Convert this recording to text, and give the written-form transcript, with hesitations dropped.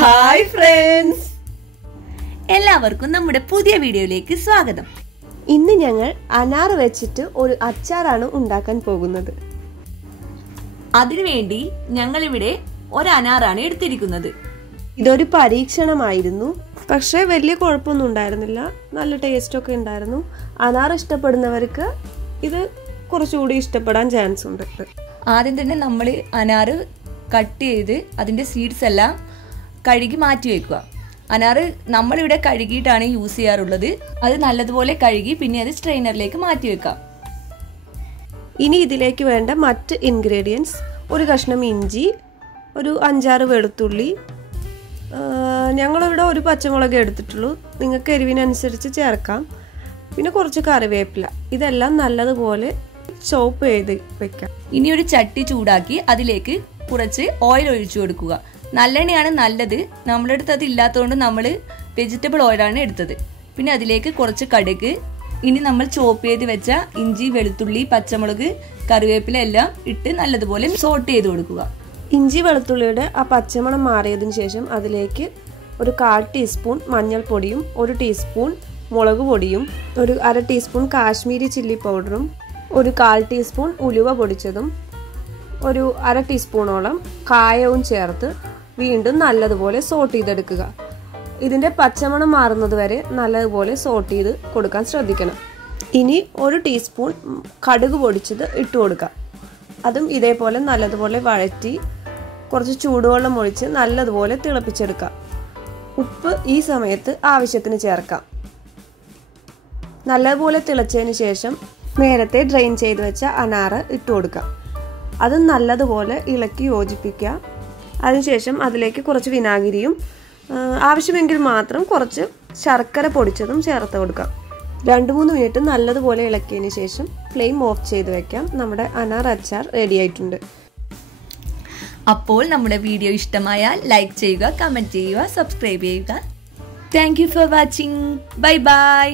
Hi friends, എല്ലാവർക്കും നമ്മുടെ പുതിയ വീഡിയോയിലേക്ക് സ്വാഗതം. ഇന്ന് ഞങ്ങൾ അനാർ വെച്ചിട്ട് ഒരു അച്ചാറാണ് ഉണ്ടാക്കാൻ പോകുന്നത്. അതിനുവേണ്ടി ഞങ്ങൾ ഇവിടെ ഒരു അനാറാണ് എടുത്തിരിക്കുന്നത്. ഇതൊരു പരീക്ഷണമായിരുന്നു, പക്ഷേ വലിയ കുഴപ്പമൊന്നും ഉണ്ടായിരുന്നില്ല. നല്ല ടേസ്റ്റ് ഒക്കെ ഉണ്ടായിരുന്നു. അനാർ ഇഷ്ടപ്പെടുന്നവർക്ക് ഇത് കുറച്ചുകൂടി ഇഷ്ടപ്പെടാൻ ചാൻസ് ഉണ്ട്. ആദ്യം തന്നെ നമ്മൾ അനാറ് കട്ട് ചെയ്ത് അതിൻ്റെ സീഡ്സ് എല്ലാം കഴുകി മാറ്റി വെക്കുക. അനാറ് നമ്മളിവിടെ കഴുകിയിട്ടാണ് യൂസ് ചെയ്യാറുള്ളത്. അത് നല്ലതുപോലെ കഴുകി പിന്നെ അത് സ്ട്രെയിനറിലേക്ക് മാറ്റി വെക്കാം. ഇനി ഇതിലേക്ക് വേണ്ട മറ്റ് ഇൻഗ്രീഡിയൻസ്: ഒരു കഷ്ണം ഇഞ്ചി, ഒരു 5-6 വെളുത്തുള്ളി, ഞങ്ങളിവിടെ ഒരു പച്ചമുളക് എടുത്തിട്ടുള്ളൂ. നിങ്ങൾക്ക് എരിവിനനുസരിച്ച് ചേർക്കാം. പിന്നെ കുറച്ച് കറിവേപ്പില. ഇതെല്ലാം നല്ലതുപോലെ ചോപ്പ് ചെയ്ത് വെക്കാം. ഇനി ഒരു ചട്ടി ചൂടാക്കി അതിലേക്ക് കുറച്ച് ഓയിൽ ഒഴിച്ചു കൊടുക്കുക. നല്ലെണ്ണയാണ് നല്ലത്. നമ്മുടെ അടുത്ത് അത് ഇല്ലാത്തതുകൊണ്ട് നമ്മൾ വെജിറ്റബിൾ ഓയിലാണ് എടുത്തത്. പിന്നെ അതിലേക്ക് കുറച്ച് കടുക്, ഇനി നമ്മൾ ചോപ്പ് ചെയ്ത് വെച്ച ഇഞ്ചി, വെളുത്തുള്ളി, പച്ചമുളക്, കറിവേപ്പില എല്ലാം ഇട്ട് നല്ലതുപോലെ സോട്ട് ചെയ്ത് കൊടുക്കുക. ഇഞ്ചി വെളുത്തുള്ളിയുടെ ആ പച്ചമണം മാറിയതിനു ശേഷം അതിലേക്ക് ഒരു 1/4 ടീസ്പൂൺ മഞ്ഞൾപ്പൊടിയും, 1 ടീസ്പൂൺ മുളക് പൊടിയും, ഒരു 1/2 ടീസ്പൂൺ കാശ്മീരി ചില്ലി പൗഡറും, ഒരു 1/4 ടീസ്പൂൺ ഉലുവ പൊടിച്ചതും, ഒരു 1/2 ടീസ്പൂണോളം കായവും ചേർത്ത് വീണ്ടും നല്ലതുപോലെ സോട്ട് ചെയ്തെടുക്കുക. ഇതിൻ്റെ പച്ചമണം മാറുന്നത് വരെ നല്ലതുപോലെ സോട്ട് ചെയ്ത് കൊടുക്കാൻ ശ്രദ്ധിക്കണം. ഇനി 1 ടീസ്പൂൺ കടുക് പൊടിച്ചത് ഇട്ട് കൊടുക്കുക. അതും ഇതേപോലെ നല്ലതുപോലെ വഴറ്റി കുറച്ച് ചൂടുവെള്ളം ഒഴിച്ച് നല്ലതുപോലെ തിളപ്പിച്ചെടുക്കാം. ഉപ്പ് ഈ സമയത്ത് ആവശ്യത്തിന് ചേർക്കാം. നല്ലതുപോലെ തിളച്ചതിന് ശേഷം നേരത്തെ ഡ്രെയിൻ ചെയ്ത് വെച്ച അനാറ് ഇട്ട് കൊടുക്കാം. അത് നല്ലതുപോലെ ഇളക്കി യോജിപ്പിക്കുക. അതിനുശേഷം അതിലേക്ക് കുറച്ച് വിനാഗിരിയും ആവശ്യമെങ്കിൽ മാത്രം കുറച്ച് ശർക്കര പൊടിച്ചതും ചേർത്ത് കൊടുക്കാം. 2-3 മിനിറ്റ് നല്ലതുപോലെ ഇളക്കിയതിന് ശേഷം ഫ്ലെയിം ഓഫ് ചെയ്ത് വെക്കാം. നമ്മുടെ അനാർ അച്ചാർ റെഡി ആയിട്ടുണ്ട്. അപ്പോൾ നമ്മുടെ വീഡിയോ ഇഷ്ടമായാൽ ലൈക്ക് ചെയ്യുക, കമൻറ്റ് ചെയ്യുക, സബ്സ്ക്രൈബ് ചെയ്യുക. Thank you for watching. Bye bye.